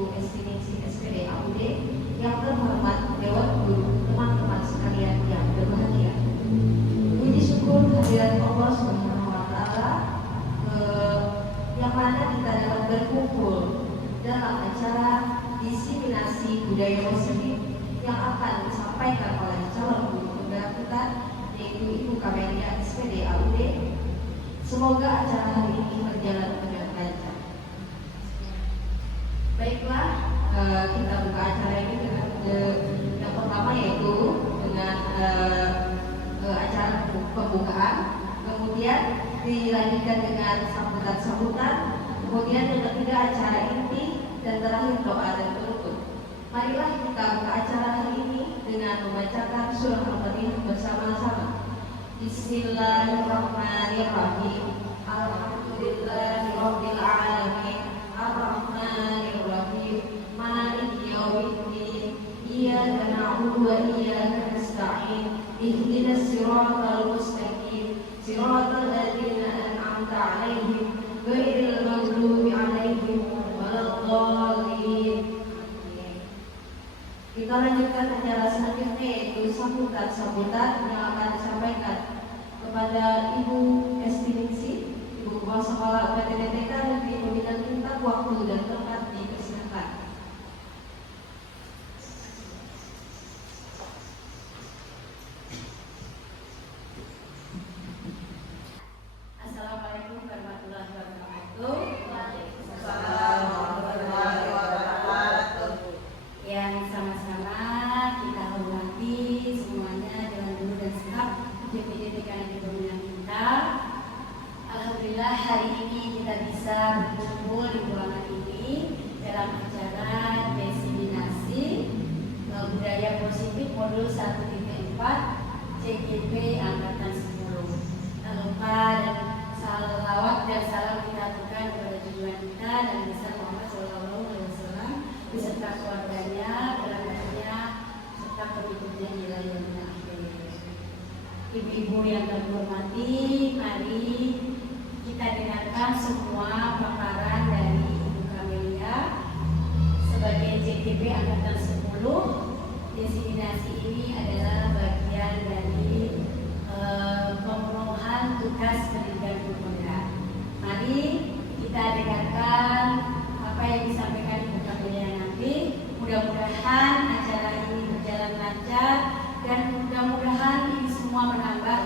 Ibu Estimasi SPD AUD yang terhormat Dewan Guru, teman-teman sekalian yang berbahagia. Puji syukur kehadirat Allah Subhanahu wa Ta'ala yang mana kita dapat berkumpul dalam acara diseminasi budaya positif yang akan disampaikan oleh calon guru tunggal kita, yaitu Ibu Kamelia SPD AUD. Semoga acara hari ini berjalan dengan lancar. Baiklah, kita buka acara ini dengan yang pertama yaitu dengan acara pembukaan, kemudian dilanjutkan dengan sambutan-sambutan, kemudian yang ketiga acara inti, dan terakhir doa dan penutup. Marilah kita buka acara hari ini dengan membacakan surah Al-Fatihah bersama-sama. Bismillahirrahmanirrahim. Alhamdulillahirabbil alamin. Ar-Rahmanirrahim. Maliki yaumiddin. Iyyaka na'budu wa iyyaka nasta'in. Ihdinas siratal mustaqim. Siratal ladzina an'amta 'alaihim ghairil maghdubi 'alaihim waladdallin. Kita lanjutkan acara selanjutnya, yaitu sambutan-sambutan yang akan disampaikan kepada Ibu Estimasi, Ibu Kepala Sekolah PTDTK dan Ibu Bidang Kitab. Waktu dan tempat dipersilakan. Assalamualaikum warahmatullahi wabarakatuh. Waalaikumsalam warahmatullahi wabarakatuh. Yang sama-sama kita hormati semuanya Dewan Guru dan Staf PTDTK Negeri Pembinaan kita. Alhamdulillah hari ini kita bisa berkumpul di ruangan ini dalam acara diseminasi budaya positif modul 1.4 CGP Angkatan 10. Tak lupa dan salawat dan salam kita aturkan kepada junjungan kita dan Nabi Muhammad SAW beserta keluarganya, kerabatnya, serta pengikutnya hingga yaumil akhir. Ibu-ibu yang kami hormati, mari kita dengarkan semua paparan dari Ibu Kamelia sebagai CGP Angkatan 10. Diseminasi ini adalah bagian dari pemenuhan tugas pendidikan guru penggerak. Mari kita dengarkan apa yang disampaikan Ibu Kamelia nanti. Mudah-mudahan acara ini berjalan lancar dan mudah-mudahan ini semua menambah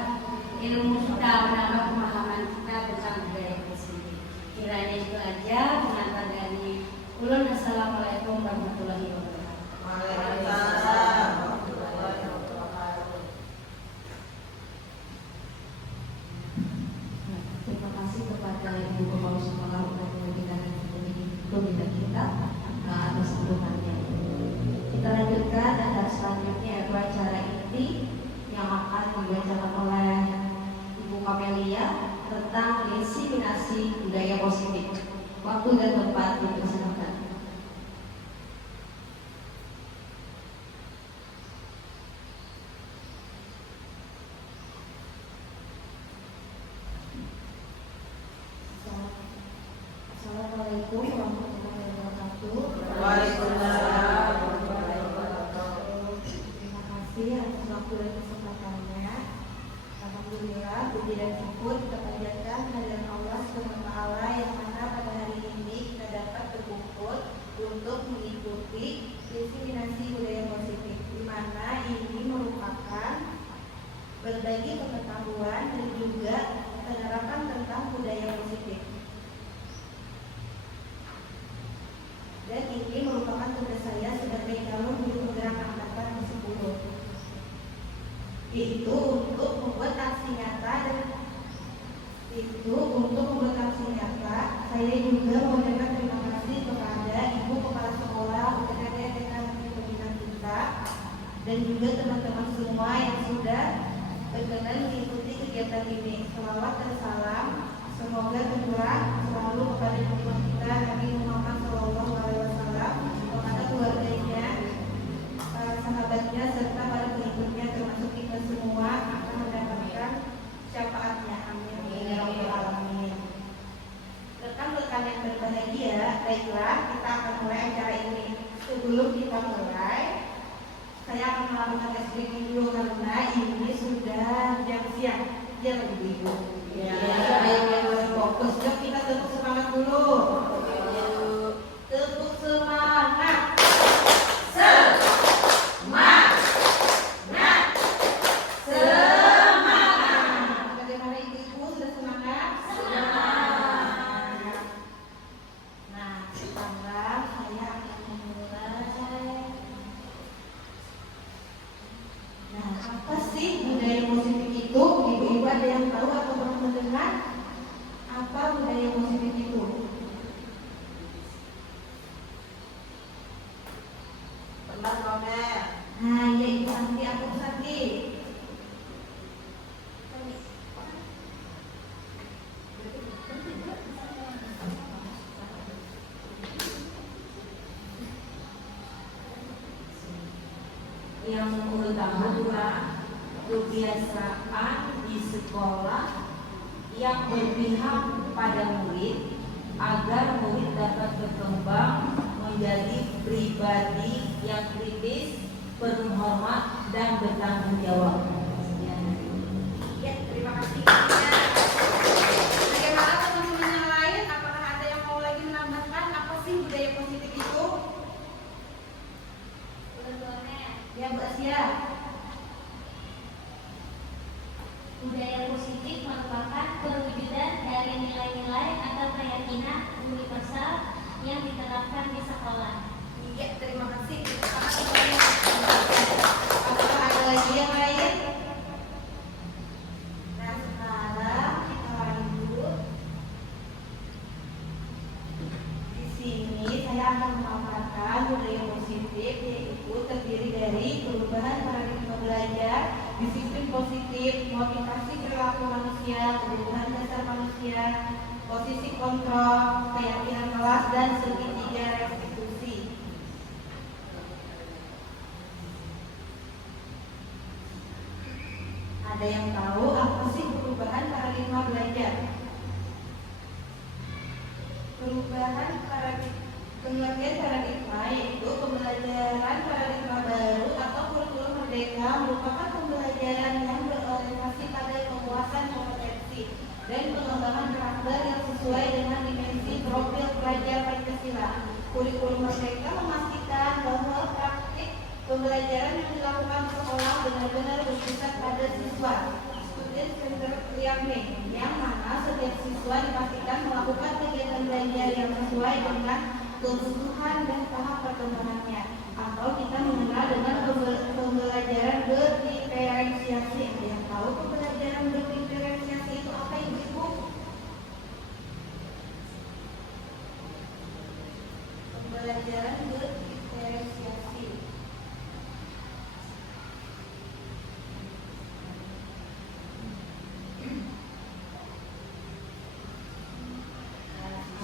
ilmu kita, menambah pemahaman kita tentang budaya positif. Kiranya itu aja pengantar dari ulun. Assalamualaikum warahmatullahi wabarakatuh. Waalaikumsalam warahmatullahi wabarakatuh. Terima kasih kepada Ibu Kepala Sekolah Pendidikan kita atas dukungannya. Kita lanjutkan acara selanjutnya, yaitu acara inti yang akan dibacakan oleh Ibu Kamelia tentang diseminasi budaya positif. Waktu dan tempat dipersilakan. Assalamualaikum warahmatullahi wabarakatuh. Waalaikumsalam warahmatullahi wabarakatuh. Terima kasih atas waktu dan kesempatannya. Alhamdulillah, puji dan syukur kita panjatkan kehadiran Allah SWT yang mana pada hari ini kita dapat berkumpul untuk mengikuti diseminasi budaya positif, di mana ini merupakan berbagi pengetahuan dan juga penerapan tentang budaya positif. Dan ini merupakan tugas saya sebagai calon guru penggerak angkatan 10, yaitu untuk membuat aksi nyata. Saya juga mengucapkan terima kasih kepada Ibu Kepala Sekolah PTDTK Negeri Pembinaan kita dan juga teman-teman semua yang sudah berkenan mengikuti kegiatan ini. Selawat dan salam semoga tercurah selalu kepada junjungan kita Nabi Muhammad SAW, kepada keluarganya, para sahabatnya, serta para pengikutnya, termasuk kita semua akan mendapatkan syafaatnya. Amin. Ya Rabbal Alamin. Rekan-rekan yang berbahagia, Baiklah, kita akan mulai acara ini. Sebelum kita mulai, saya akan melakukan tes drinking dulu karena ini sudah jam siang. Ya, ibu-ibu. Ya. Ayo yang fokus. Yuk kita tepuk semangat dulu. Tepuk semangat. Bagaimana ibu-ibu sudah semangat? Semangat. Nah, sekarang saya akan memulai. Nah, apa sih budaya positif itu? Ibu-ibu ada yang tahu atau pernah mendengar? Apa budaya positif itu? Pernah Romer. Nah, ya Ibu Santi, aku Santi. Yang utama kebiasaan di sekolah yang berpihak pada murid agar murid dapat berkembang menjadi pribadi yang kritis, penuh hormat dan bertanggung jawab. Ya, terima kasih. Bagaimana teman-teman yang lain? Apakah ada yang mau lagi menambahkan apa sih budaya positif itu? Ya, Bu Asia. Budaya positif merupakan perwujudan dari nilai-nilai atau keyakinan universal yang diterapkan di sekolah. Iya, terima kasih. Apakah ada lagi yang lain? Nah, sekarang kita lanjut. Di sini saya akan memaparkan budaya positif, yaitu terdiri dari perubahan paradigma belajar, disiplin positif, motivasi perilaku manusia, kebutuhan dasar manusia, posisi kontrol, keyakinan kelas, dan segitiga restitusi. Ada yang tahu apa sih perubahan paradigma belajar? Perubahan pengertian paradigma yaitu pembelajaran paradigma baru atau kurikulum merdeka merupakan pembelajaran yang berorientasi pada penguasaan kompetensi dan pengembangan karakter yang sesuai dengan dimensi profil pelajar Pancasila. Kurikulum merdeka memastikan bahwa praktik pembelajaran yang dilakukan sekolah benar-benar berpusat pada siswa. Student centered learning, yang mana setiap siswa dipastikan melakukan kegiatan belajar yang sesuai dengan kebutuhan dan tahap perkembangannya, atau kita mengenal dengan pembelajaran berdiferensiasi. Ada yang tahu pembelajaran berdiferensiasi itu apa, Ibu-ibu? Pembelajaran berdiferensiasi.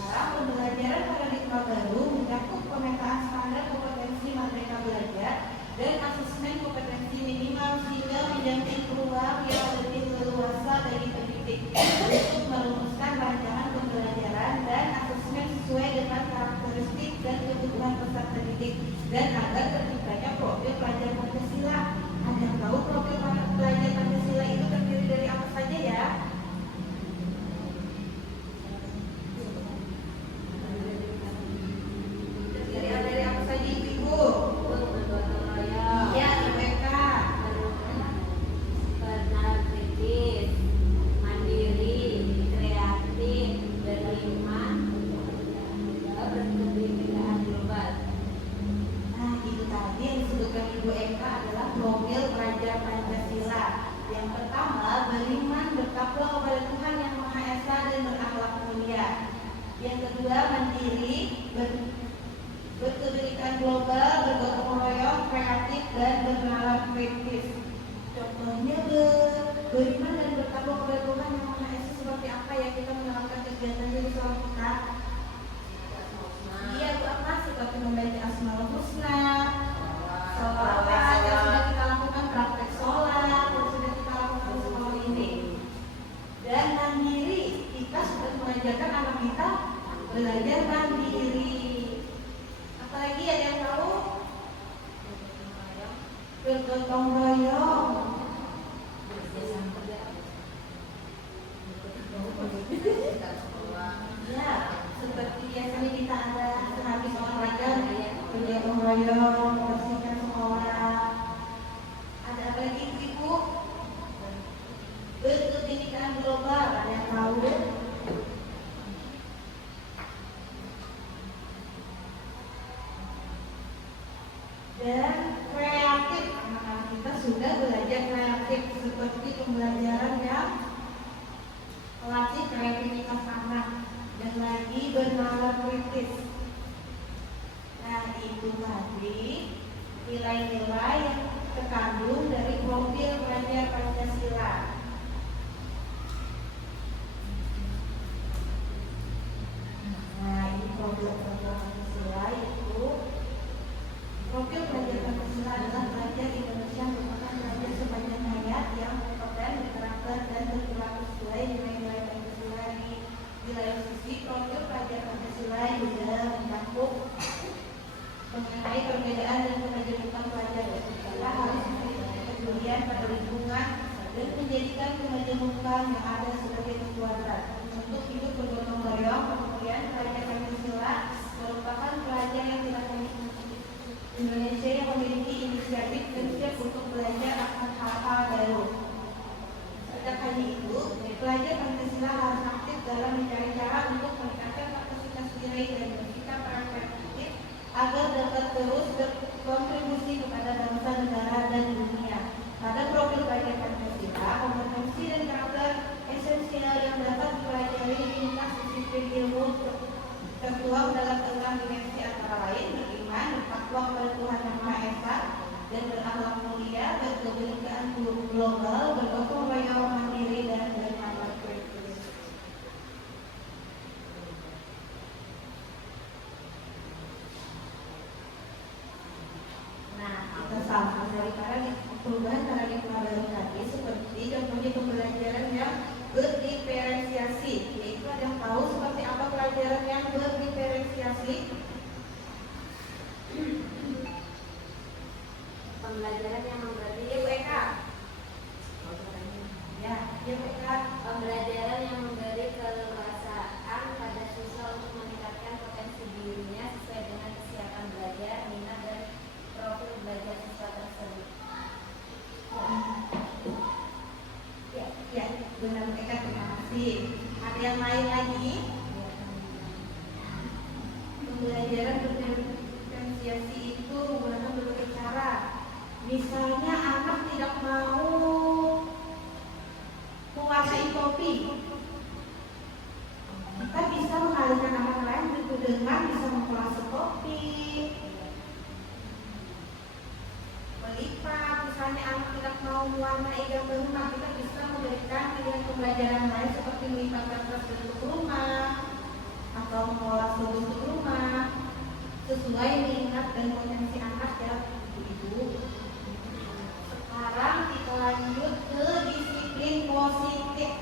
Sekarang pembelajaran paradigma baru mencakup pemetaan standar kompetensi merdeka belajar dan asesmen kompetensi minimal sehingga menjamin ruang yang lebih leluasa bagi pendidik untuk merumuskan rancangan pembelajaran dan asesmen sesuai dengan karakteristik dan kebutuhan peserta didik dan agar terciptanya profil pelajar Pancasila. Ada yang tahu profil pelajar Pancasila itu terdiri dari apa saja ya? Dari apa saja, Ibu? Iya, Ibu Eka. Benar, kritis, mandiri, kreatif, beriman, berkebinekaan global. Nah, itu tadi yang disebutkan Ibu Eka adalah profil pelajar Pancasila. Yang pertama, beriman, bertakwa kepada Tuhan Yang Maha Esa dan berakhlak mulia. Yang kedua, mandiri, berkebinekaan global, bergotong royong, kreatif, dan bernalar kritis. Contohnya beriman dan bertakwa kepada Tuhan Yang Maha Esa seperti apa ya kita menerapkan kegiatannya di sekolah kita? Iya, Bu, apa? Seperti membaca Asmaul Husna, sholawat yang sudah kita lakukan, praktek sholat yang sudah kita lakukan di sekolah ini. Dan mandiri, kita sudah mengajarkan anak kita belajar mandiri. Dan kreatif, anak-anak kita sudah belajar kreatif seperti pembelajaran yang melatih kreativitas anak dan lagi bernalar kritis. Nah, itu tadi nilai-nilai yang terkandung dari profil pelajar Pancasila. Nah, ini profil pelajar Pancasila itu profil pelajar Pancasila adalah pelajar Indonesia yang merupakan pelajar sepanjang hayat yang kompeten, berkarakter dan berperilaku sesuai nilai-nilai Pancasila. Di lain sisi, profil pelajar Pancasila juga mencakup mengenai perbedaan dan kemajemukan pelajar. Kita harus memberikan kepedulian pada lingkungan dan menjadikan kemajemukan yang ada sebagai kekuatan untuk hidup bergotong royong. Kemudian pelajar Pancasila merupakan pelajar yang tidak Indonesia yang memiliki inisiatif dan siap untuk belajar akan hal-hal baru. Tidak hanya itu, pelajar Pancasila harus aktif dalam mencari cara untuk meningkatkan kapasitas diri dan bersikap proaktif agar dapat terus berkontribusi kepada bangsa, negara, dan dunia. Pada profil pelajar Pancasila, kompetensi dan karakter esensial yang dapat dipelajari di lintas disiplin ilmu tertuang dalam 6 dimensi antara lain beriman, bertakwa kepada Tuhan Yang Maha Esa, dan berakhlak mulia, berkebenekaan global, bergotong royong, mandiri, dan bernalar kritis. Nah, kita sambung dari perubahan paradigma baru tadi, seperti contohnya pembelajaran yang berdiferensiasi. Yaitu ada yang tahu seperti apa pelajaran yang berdiferensiasi? Pembelajaran yang memberi Ibu Eka. Ya, Ibu Eka. Pembelajaran yang memberi keleluasaan pada siswa untuk meningkatkan potensi dirinya sesuai dengan kesiapan belajar, minat dan profil belajar siswa tersebut. Ya, benar Bu Eka, terima kasih. Ada yang lain lagi? Pembelajaran berdiferensiasi itu menggunakan berbagai cara. Misalnya anak tidak mau menguasai kopi, kita bisa mengalihkan anak lain itu dengan bisa mengkolase kopi, melipat. Misalnya anak tidak mau mewarnai gambar rumah, kita bisa memberikan pilihan pembelajaran lain seperti melipat kertas bentuk rumah atau mengkolase bentuk rumah sesuai minat dan potensi anak ya, ibu. Sekarang kita lanjut ke disiplin positif.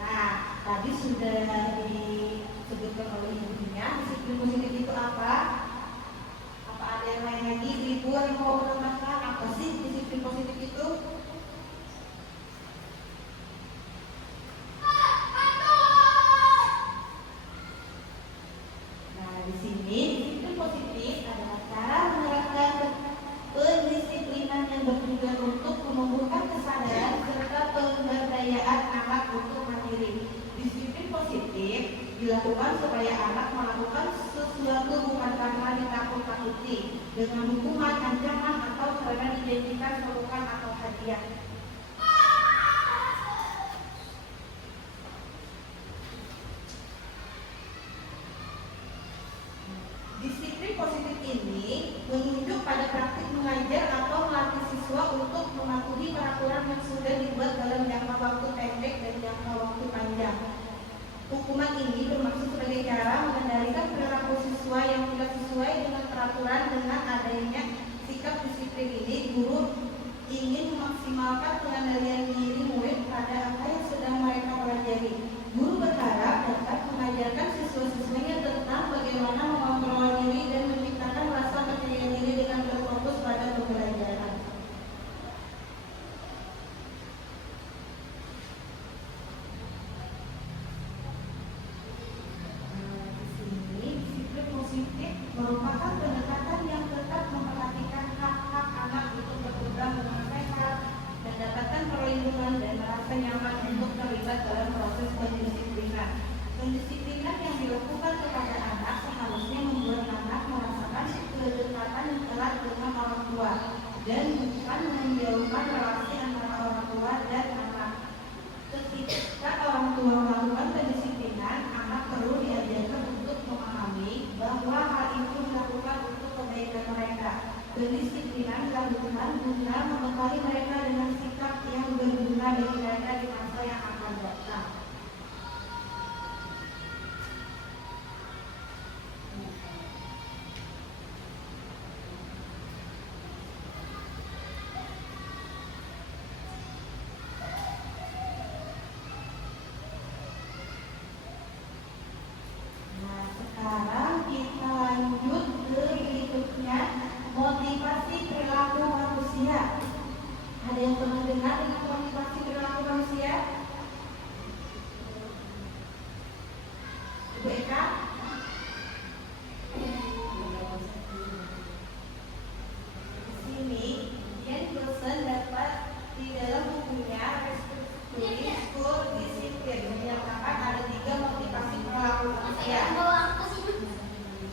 Nah, tadi sudah disebutkan oleh ibunya. Disiplin positif itu apa? Apa ada yang lain lagi? Ibu yang mau menambahkan apa sih disiplin positif itu? Nah, di sini disiplin positif adalah cara menerapkan pendisiplinan yang bertujuan untuk menumbuhkan kesadaran serta pemberdayaan anak untuk mandiri. Disiplin positif dilakukan supaya anak melakukan sesuatu bukan karena ditakut-takuti dengan hukuman, ancaman, atau karena dijanjikan melakukan atau hadiah. Disiplin positif ini menunjuk pada praktik mengajar atau melatih siswa untuk mematuhi peraturan yang sudah dibuat dalam jangka waktu pendek dan jangka waktu panjang. Hukuman ini bermaksud sebagai cara mengendalikan perilaku siswa yang tidak sesuai dengan peraturan. Dengan adanya sikap disiplin ini, guru ingin memaksimalkan pengendalian diri murid pada apa yang sedang mereka pelajari. Guru berharap dapat mengajarkan siswa-siswanya tentang bagaimana mengontrol diri dan menciptakan rasa percaya diri dengan berfokus pada pembelajaran. Di sini disiplin positif merupakan pendekatan yang tetap memperhatikan hak-hak anak untuk berkembang dengan sehat, mendapatkan perlindungan kedisiplinan dilakukan guna membekali mereka dengan sikap yang berguna bagi mereka di masa yang akan datang. Nah, sekarang kita lanjut ke berikutnya, motivasi perilaku manusia. Ada yang pernah dengar tentang motivasi perilaku manusia? Ibu Eka? Di sini, Ian Wilson dapat di dalam bukunya Restricted School Discipline menyatakan ada 3 motivasi perilaku manusia.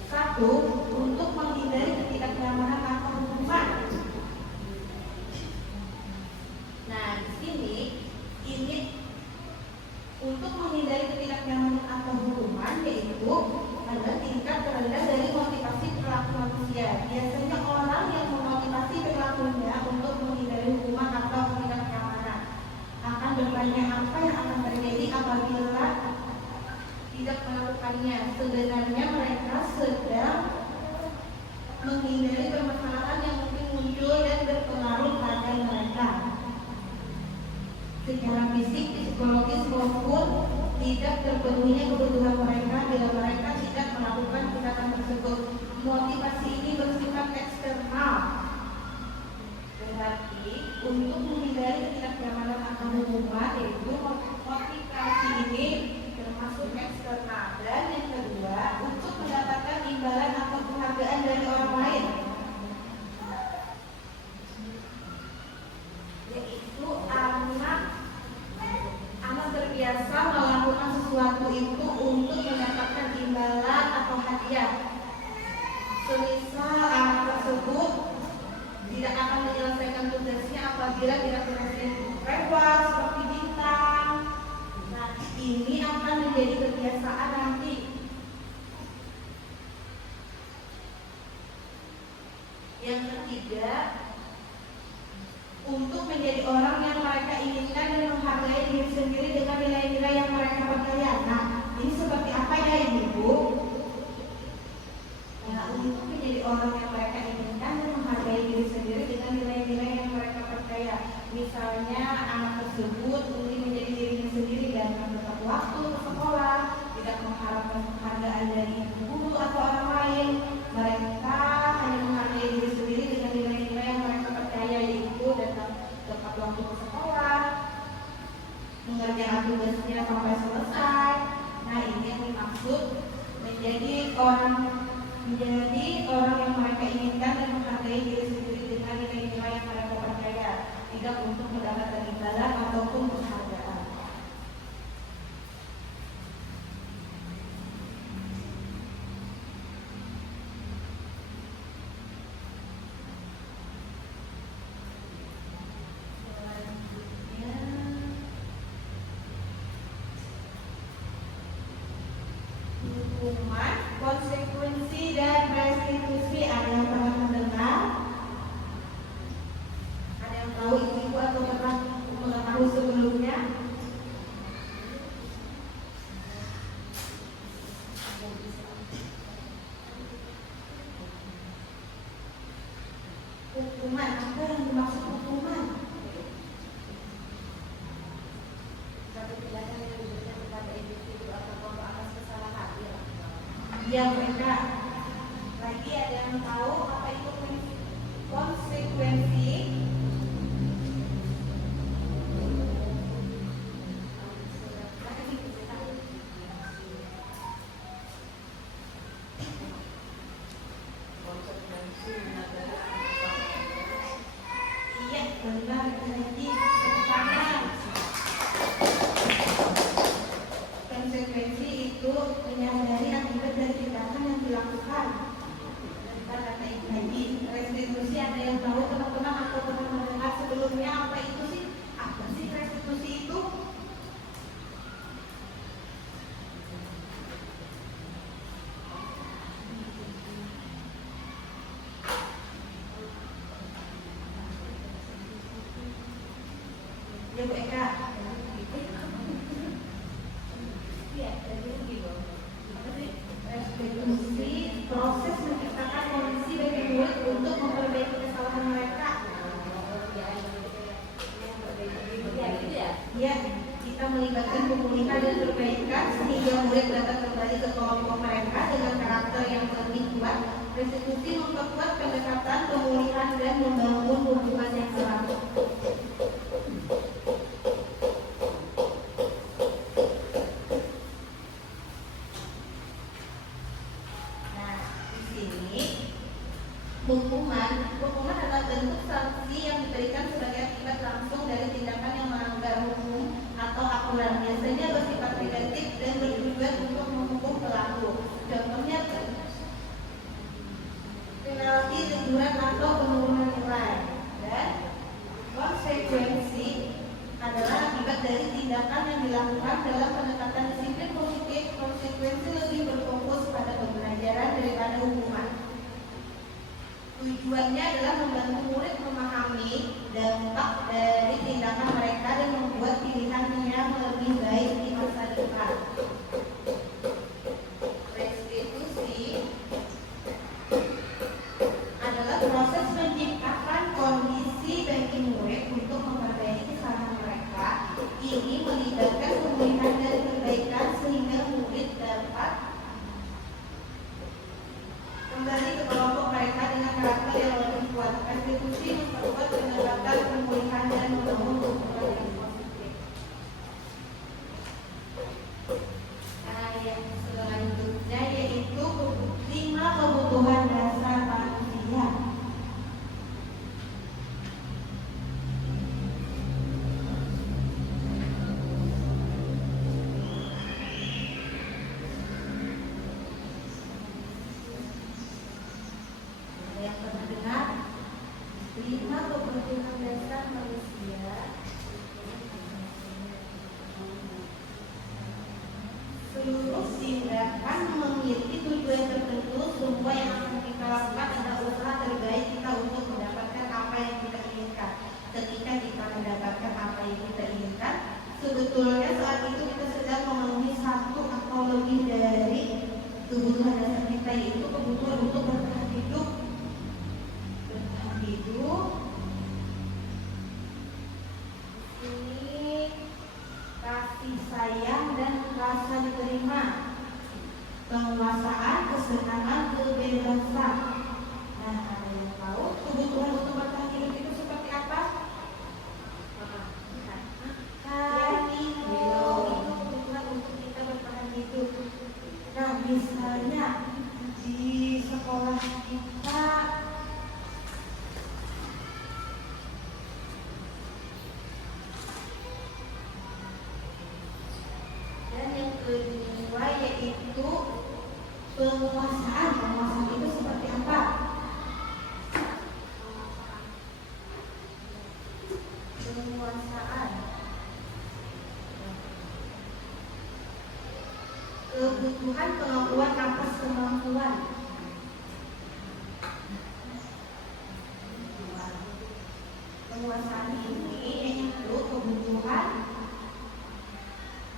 Satu, untuk menghindari ketidaknyamanan atau hukuman. Nah, di sini ini untuk menghindari ketidaknyamanan atau hukuman yaitu adalah tingkat terendah dari motivasi perilaku manusia. Biasanya orang yang memotivasi perilakunya untuk menghindari hukuman atau ketidaknyamanan akan bertanya apa yang akan terjadi apabila tidak melakukannya. Sebenarnya mereka sedang menghindari permasalahan yang mungkin muncul dan berpengaruh pada mereka secara fisik, psikologis maupun tidak terpenuhinya kebutuhan mereka bila mereka tidak melakukan tindakan tersebut. Motivasi ini bersifat eksternal, berarti untuk menghindari ketidaknyamanan atau hukuman yaitu motivasi ini termasuk eksternal. Dan yang kedua, untuk mendapatkan imbalan atau penghargaan dari orang lain, yaitu anak terbiasa melakukan sesuatu itu untuk mendapatkan imbalan atau hadiah. Semisal anak tersebut tidak akan menyelesaikan tugasnya apabila tidak berhasil reward seperti bintang. Nah, ini akan menjadi kebiasaan nanti. Yang ketiga, untuk menjadi orang yang mereka inginkan dan menghargai diri sendiri dengan nilai-nilai yang mereka percaya. Nah, ini seperti apa ya Ibu? Nah, untuk menjadi orang yang mereka inginkan dan menghargai diri sendiri dengan nilai-nilai yang mereka percaya. Misalnya anak tersebut ingin menjadi dirinya sendiri dan tetap waktu ke sekolah, tidak mengharapkan penghargaan dari guru atau orang lain. Mereka hanya menghargai diri sendiri dengan nilai-nilai yang mereka percaya, yaitu datang tepat waktu ke sekolah, mengerjakan tugasnya sampai selesai. Nah, ini yang dimaksud menjadi orang yang mereka inginkan dan menghargai diri sendiri dengan nilai-nilai yang mereka percaya, tidak untuk mendapatkan imbalan ataupun penghargaan. Selanjutnya, hukuman, konsekuensi, dan restitusi. Ada yang pernah mendengar? Ada yang tahu Ibu atau pernah mengetahui sebelumnya? Hukuman, apa yang dimaksud hukuman? Satu tindakan yang diberikan kepada individu atau kelompok atas kesalahan. Ya, mereka. Lagi ada yang tahu apa itu konsekuensi? Iya, benar. Jadi, tangan. Konsekuensi itu menyadari akibat dari tindakan yang dilakukan. Dan kata Ibu Haji, restitusi ada yang tahu teman-teman atau pernah mendengar sebelumnya apa itu sih? Apa sih restitusi itu? Ya Bu Eka. Iya, dari gitu. Apa sih? Restitusi proses menciptakan kondisi bagi murid untuk memperbaiki kesalahan mereka. Ya, gitu ya. Ya, kita melibatkan pemulihan dan perbaikan sehingga murid dapat kembali ke kelompok mereka dengan karakter yang lebih kuat. Restitusi memperkuat pendekatan pemulihan dan membangun hubungan yang selalu. Nah, di sini hukuman adalah bentuk sanksi yang diberikan sebagai akibat langsung dari tindakan yang melanggar hukum atau aturan, biasanya bersifat preventif dan bertujuan untuk menghukum pelaku. Contohnya penalti, teguran atau penurunan nilai. Dan konsekuensi adalah akibat dari tindakan yang dilakukan dalam pendekatan disiplin positif. Konsekuensi lebih berfokus pada pembelajaran daripada hukuman. Tujuannya adalah membantu murid memahami dampak dari tindakan mereka dan membuat pilihan yang lebih baik di masa depan. Restitusi adalah proses menciptakan kondisi bagi murid untuk memperbaiki kesalahan mereka. Ini melibatkan pemulihan dan perbaikan sehingga murid dapat kembali ke kelompok mereka dengan karakter yang lebih kuat. Restitusi memperkuat pendekatan pemulihan dan membangun hubungan yang positif. Nah, yang selanjutnya yaitu 5 kebutuhan dasar manusia. Yang pernah dengar 5 kebutuhan dasar manusia. Seluruh tindakan memiliki tujuan tertentu. Semua yang akan kita lakukan adalah usaha terbaik kita untuk mendapatkan apa yang kita inginkan. Ketika kita mendapatkan apa yang kita inginkan, sebetulnya saat itu kita sedang memenuhi satu atau lebih dari kebutuhan dasar kita, yaitu kebutuhan untuk bertahan hidup. Ini kasih sayang dan rasa diterima, penguasaan, kesenangan, kebebasan. Nah, ada yang tahu kebutuhan untuk bertahan hidup itu seperti apa? Itu kebutuhan untuk kita bertahan hidup. Nah, misalnya di sekolah kita kedua yaitu penguasaan. Penguasaan itu seperti apa? Penguasaan kebutuhan pengakuan atas kemampuan. Penguasaan ini yaitu kebutuhan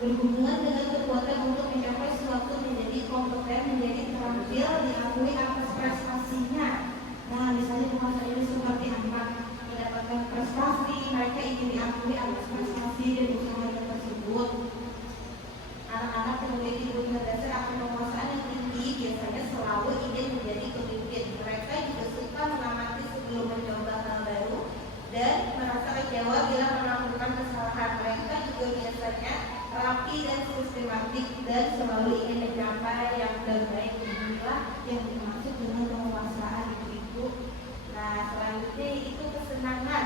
berhubungan dengan kekuatan untuk mencapai sesuatu, menjadi kompeten, menjadi terampil, diakui atas prestasinya. Nah, misalnya penguasaan ini seperti apa? Mendapatkan prestasi, mereka ingin diakui atas prestasi dan usahanya tersebut. Anak-anak yang memiliki kebutuhan dasar akan penguasaan yang tinggi biasanya selalu ingin menjadi pemimpin. Mereka juga suka mengamati sebelum mencoba hal baru dan merasa kecewa bila melakukan kesalahan. Mereka juga biasanya rapi dan sistematik dan selalu ingin mencapai yang terbaik. Inilah yang dimaksud dengan penguasaan itu. Nah, selanjutnya itu kesenangan.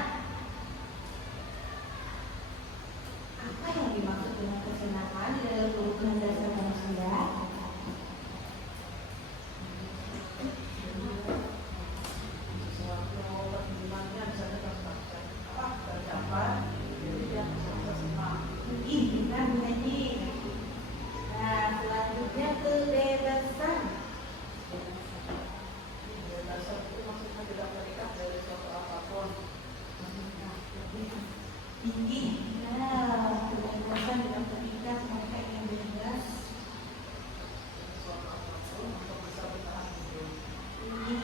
Apa yang dimaksud dengan kesenangan di dalam kebutuhan dasar manusia? Nah, selanjutnya kebebasan.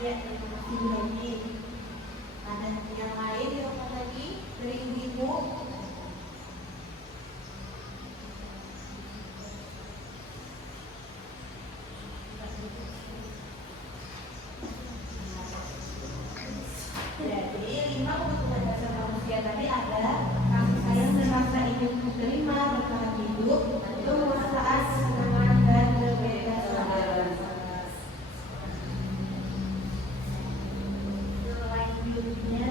Iya, terima kasih Bu Haji. Ada yang lain yang apa lagi dari ibu-ibu? Jadi 5 kebutuhan dasar manusia tadi ada kasih sayang dan rasa ingin menerima, bertahan hidup, penguasaan, kesenangan dan kebebasan. Selanjutnya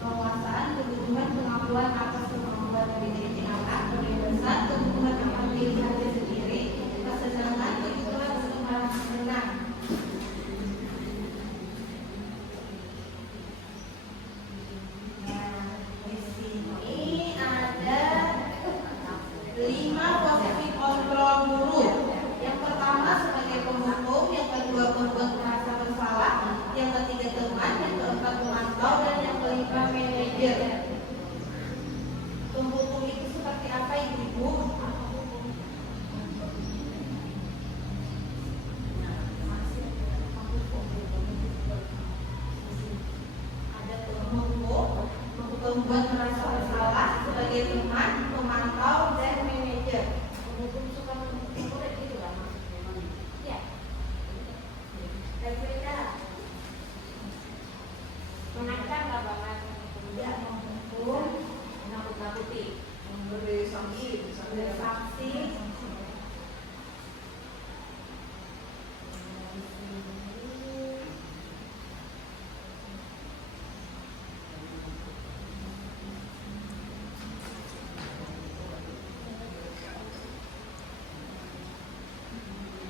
penguasaan, kebutuhan pengakuan atas kemampuan dan diri anak, kebebasan, kebutuhan akan diri hati sendiri, kesenangan, kebutuhan untuk merasa senang. Nah, di sini ada 5 posisi kontrol guru. Yang pertama sebagai penghukum, yang kedua membuat merasa bersalah, yang ketiga teman, yang keempat memantau, dan yang kelima manajer. Penghukum itu seperti apa ibu-ibu? Ada penghukum, membuat merasa bersalah sebagai teman, pemantau, dan manajer. Penghukum suka menghukum gitu kan maksudnya? Iya. Kira-kira mengancam nggak banget? Ya, menghukum, Menakut-nakuti. Memberi sanksi, misalnya bersaksi.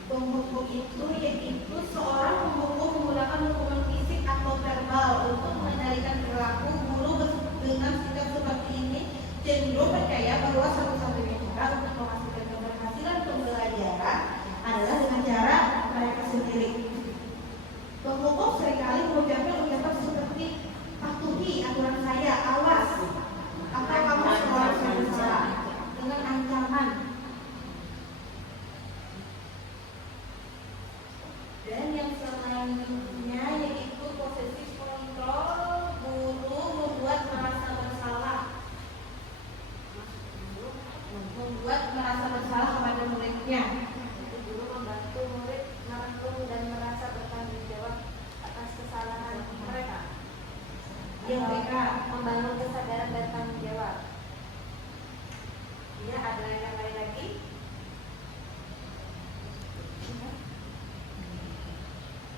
Penghukum itu yaitu seorang penghukum menggunakan hukuman fisik atau verbal untuk mengendalikan perilaku. Guru dengan sikap seperti ini cenderung percaya bahwa satu-satunya cara untuk memastikan keberhasilan pembelajaran adalah dengan cara mereka sendiri. Penghukum seringkali mengucapkan ucapan seperti patuhi aturan saya, awas, atau kamu seorang yang bersalah, dengan ancaman. Dan yang selanjutnya yaitu posisi kontrol, guru membuat merasa bersalah. Membuat merasa bersalah kepada muridnya. Itu guru membantu murid merangkum dan merasa bertanggung jawab atas kesalahan mereka. Yang mereka Membangun kesadaran dan tanggung jawab. ya ada yang lain lagi.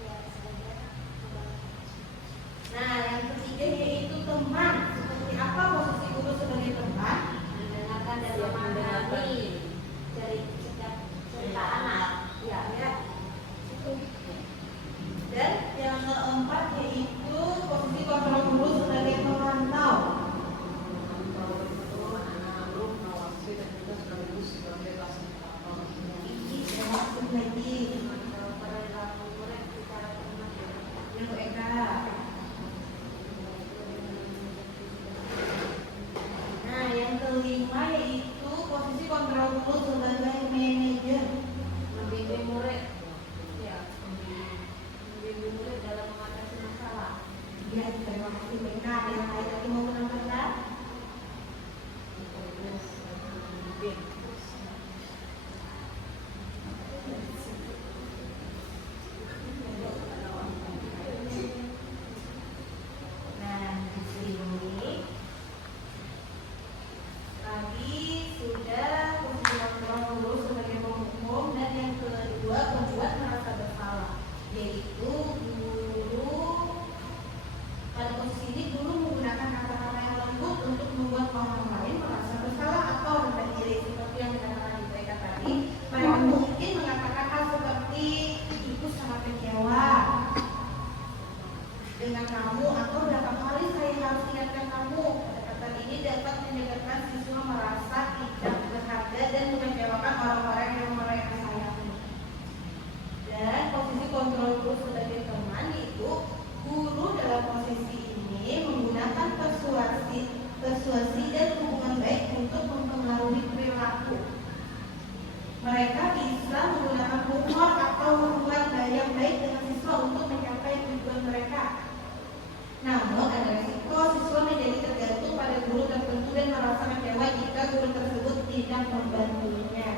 Ya, sebenarnya membangun. Nah, yang ketiga yaitu teman. Seperti apa posisi guru sebagai teman? Mendengarkan dan memahami cerita anak. Ya, Ya. Dan yang keempat yaitu posisi kontrol guru sebagai pemantau. Mantau itu anak belum mengawasi dan juga mendampinginya.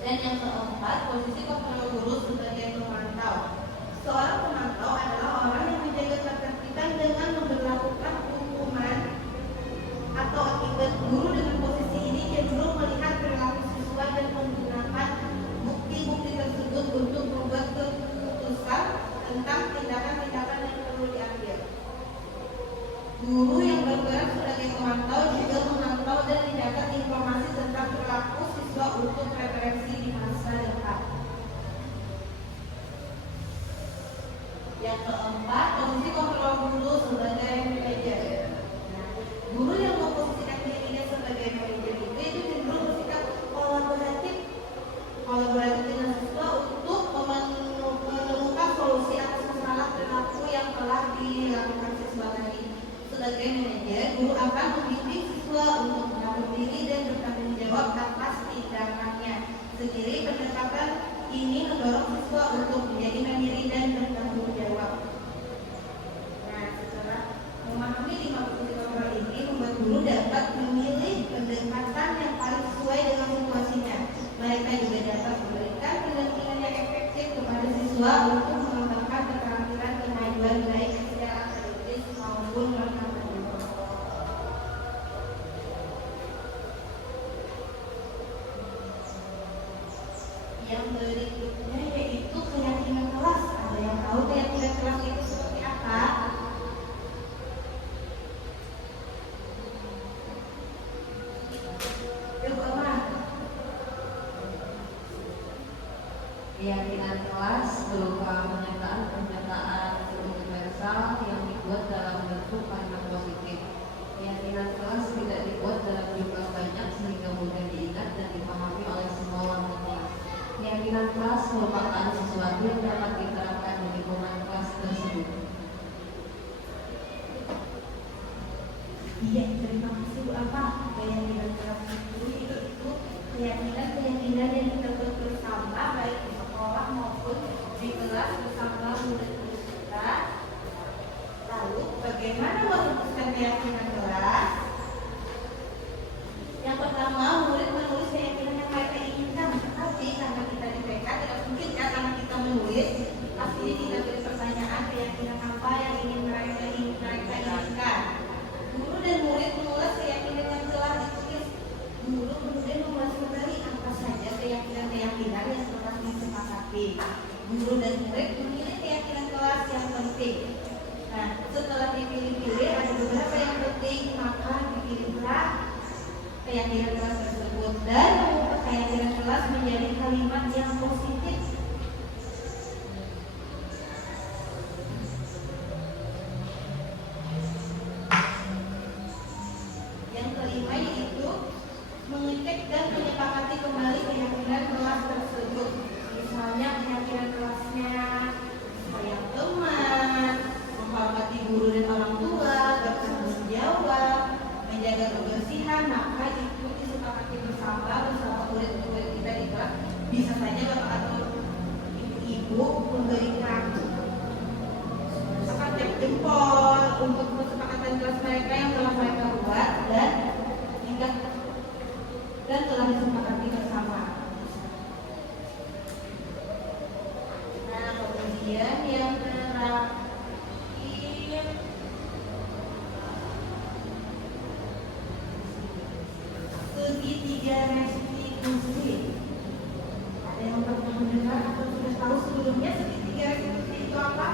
Dan yang keempat, posisi kontrol guru sebagai pemantau. Seorang pemantau adalah orang yang menjaga ketertiban dengan memberlakukan hukuman atau akibat. Guru dengan posisi ini cenderung melihat perilaku siswa dan menggunakan bukti-bukti tersebut untuk membuat keputusan tentang tindakan-tindakan yang perlu diambil. Guru yang berperan sebagai pemantau juga memantau dan mendapat informasi tentang perilaku siswa untuk referensi di masa depan. Yang keempat, posisi kontrol guru sebagai manajer. Nah, guru yang memposisikan dirinya sebagai manajer itu cenderung bersikap kolaboratif dengan siswa untuk menemukan solusi atas masalah perilaku yang telah dilakukan siswa tadi. Sebagai manajer, guru akan membimbing siswa untuk mengatur diri dan bertanggung jawab atas tindakannya. Sendiri pendekatan ini mendorong siswa untuk menjadi mandiri dan bertanggung jawab. Nah, setelah memahami 5 posisi kontrol ini, membuat guru dapat memilih pendekatan yang paling sesuai dengan situasinya. Mereka juga dapat memberikan pendampingan yang efektif kepada siswa untuk mengembangkan keterampilan kemajuan baik secara akademis maupun non-akademik. Yang berikutnya yaitu keyakinan kelas. Ada yang tahu keyakinan kelas itu seperti apa? Yuk, Omar. Keyakinan kelas berupa pernyataan universal yang dibuat dalam bentuk kalimat positif. Keyakinan kelas tidak dibuat dalam jumlah banyak sehingga mudah diingat dan dipahami oleh semua warga kelas. Keyakinan kelas merupakan sesuatu yang dapat diterapkan di lingkungan kelas tersebut. Iya, terima kasih Bu Alfa. Keyakinan kelas itu keyakinan yang kita buat bersama baik di sekolah maupun di kelas bersama murid-murid kita. Lalu bagaimana merumuskan keyakinan kelas? Yang pertama, murid menulis keyakinan yang mereka inginkan. Tapi karena kita di PK tidak mungkin ya karena kita menulis, pasti kita beri pertanyaan keyakinan apa yang ingin mereka inginkan. Guru dan murid menulis keyakinan yang telah ditulis. Guru kemudian menulis kembali apa saja keyakinan yang telah disepakati. Guru dan murid memilih keyakinan kelas yang penting. Nah, setelah dipilih-pilih ada beberapa yang penting, maka dipilihlah keyakinan kelas tersebut dan mengubah keyakinan kelas menjadi kalimat yang positif. Yang kelima yaitu mengecek dan menyepakati kembali keyakinan kelas tersebut. Misalnya keyakinan kelasnya sayang teman, menghormati guru dan orang tua, bertanggung jawab, menjaga kebersihan, maka itu disepakati bersama murid-murid kita di kelas. Bisa saja bapak atau ibu memberikan jam jempol untuk kesepakatan kelas mereka yang telah mereka buat dan telah disepakati bersama. Nah, kemudian yang terakhir segitiga restitusi. Ada yang pernah mendengar atau sudah tahu sebelumnya segitiga restitusi itu apa?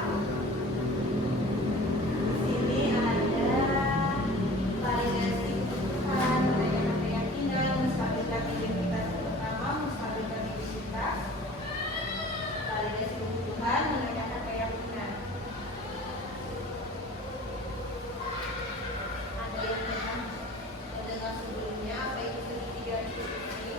Di sini ada validasi kebutuhan, menanyakan keyakinan, menstabilkan identitas pertama, menstabilkan identitas, validasi kebutuhan, menanyakan keyakinan. Ada yang pernah mendengar sebelumnya apa itu segitiga restitusi?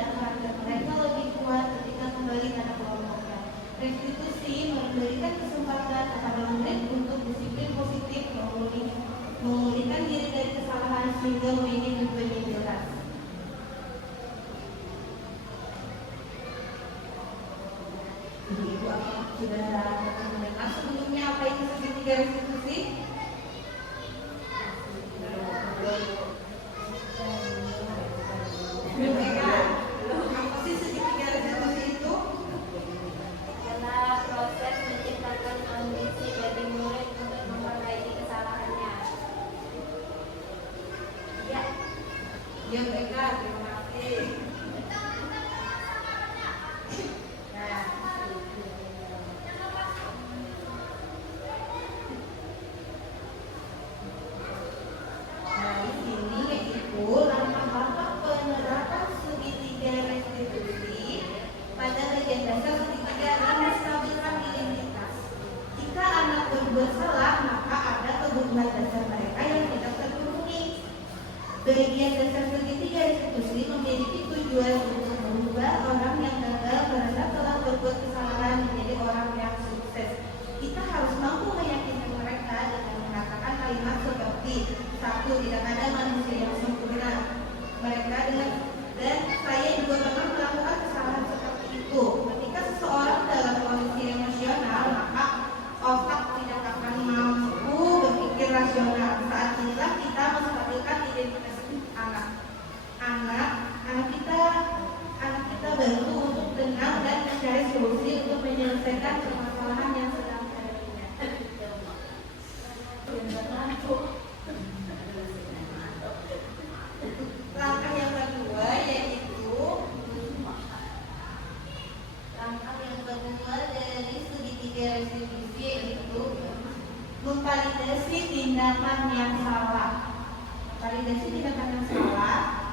sehingga karakter mereka lebih kuat ketika kembali pada kelompoknya. Restitusi memberikan kesempatan kepada murid untuk disiplin positif, memulihkan diri dari kesalahan sehingga memiliki tujuan yang jelas. Jadi itu apa sudah mendengar sebelumnya apa itu segitiga restitusi? Apa sih segitiga restitusi itu? Adalah proses menciptakan kondisi bagi murid untuk memperbaiki kesalahannya. Ya, Ya mereka, terima kasih. Nah, di sini yaitu langkah-langkah penerapan segitiga restitusi pada bagian dasar segitiga adalah menstabilkan identitas. Jika anak berbuat salah, maka ada kebutuhan dasar mereka yang tidak terpenuhi. Bagian dasar segitiga restitusi memiliki tujuan untuk mengubah orang yang gagal karena telah berbuat kesalahan menjadi orang yang sukses. Kita harus mampu meyakinkan mereka dengan mengatakan kalimat seperti satu, tidak ada manusia yang sempurna. Mereka dan saya juga pernah melakukan kesalahan seperti itu. Ketika seseorang dalam kondisi emosional, maka otak tidak akan mampu berpikir rasional. Saat inilah kita menstabilkan identitas anak kita bantu untuk tenang dan mencari solusi untuk menyelesaikan permasalahan yang sedang dihadapinya. Langkah yang kedua dari segitiga restitusi yaitu memvalidasi tindakan yang salah. Validasi tindakan yang salah.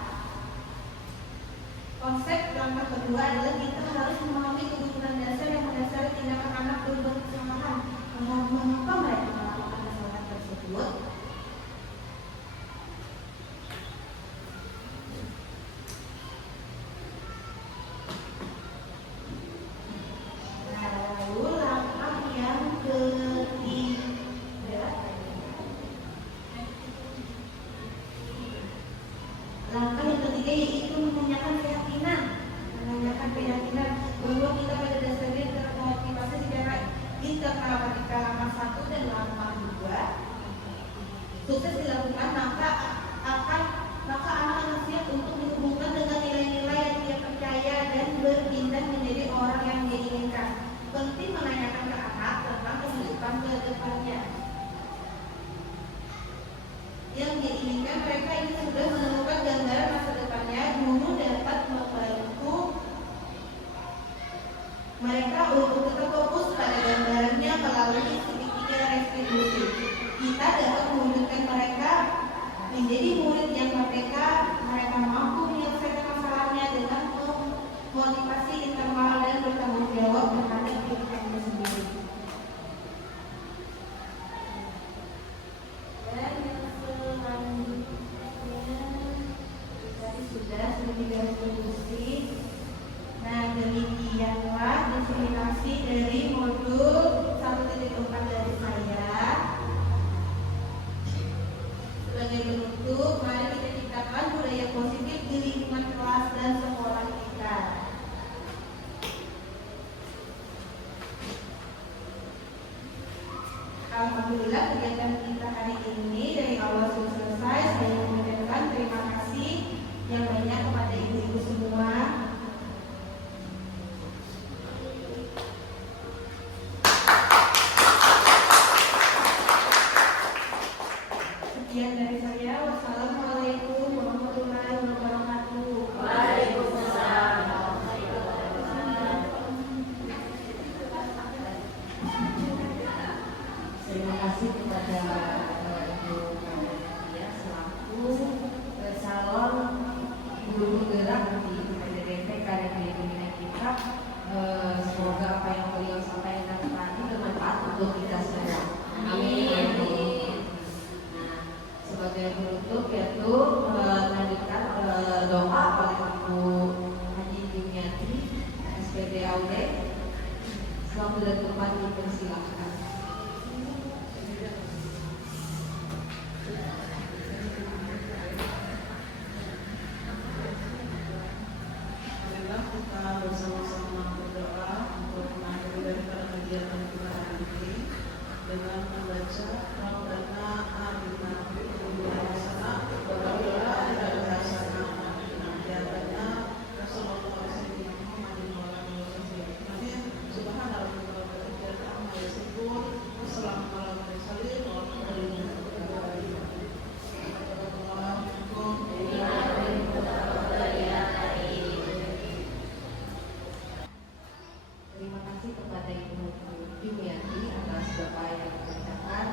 Konsep langkah kedua adalah kita harus memahami kebutuhan dasar yang mendasari tindakan anak berbuat kesalahan. Mengapa mereka melakukan kesalahan tersebut? Lalu langkah yang ketiga, yaitu menanyakan keyakinan bahwa kita pada dasarnya termotivasi secara internal. Ketika langkah 1 dan langkah 2 sukses dilakukan, maka anak-anak siap untuk dihubungkan dengan nilai-nilai yang dia percaya dan berpindah menjadi orang yang dia inginkan. Penting menanyakan ke anak tentang kehidupan ke depannya yang diinginkan. Mereka ini sudah menemukan gambaran masa depannya. Guru dapat membantu mereka untuk tetap fokus pada gambarannya melalui segitiga restitusi. Kita dapat mewujudkan mereka menjadi murid yang merdeka. Mereka mampu menyelesaikan masalahnya dengan motivasi internal dan bertanggung jawab terhadap dirinya sendiri. Dan yang selanjutnya tadi sudah segitiga restitusi. Nah, demikianlah diseminasi dari modul 1.4 dari saya. Sebagai penutup, mari kita ciptakan budaya positif di lingkungan kelas dan sekolah kita. Alhamdulillah, kegiatan kita hari ini dari awal sudah selesai. Saya mengucapkan terima kasih yang banyak kepada ibu-ibu semua. Sekian dari saya. Wassalamualaikum warahmatullahi wabarakatuh. Terima kasih kepada Ibu Nadia selaku calon guru gerak di PDDP Karya Pembinaan kita. Semoga apa yang beliau sampaikan tadi bermanfaat untuk kita semua. Amin. Nah, sebagai penutup yaitu melanjutkan doa oleh Ibu SPDAUD. Waktu dan tempat dipersilahkan. Marilah kita bersama-sama berdoa untuk mengakhiri daripada kegiatan kita hari ini dengan membaca Rabbana Atina fid dunya hasanah wa fil akhirati hasanah wa qina adzabannar. Rasulullah sayyidina Muhammadin wa alihi wasallam. Subhana rabbika rabbil izzati amma yasifun. Wassalamu ala mursalin walhamdulillahi rabbil alamin. Terima kasih kepada Ibu Yumiati atas doa yang dibacakan.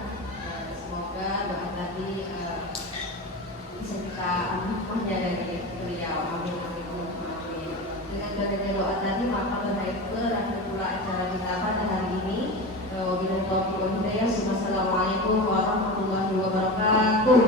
Semoga doa tadi bisa kita ambil dari beliau. Amin, amin, amin. Dengan adanya doa tadi maka berakhir pula acara kita pada hari ini. Wabillahi taufiq wal hidayah. Wassalamualaikum warahmatullahi wabarakatuh.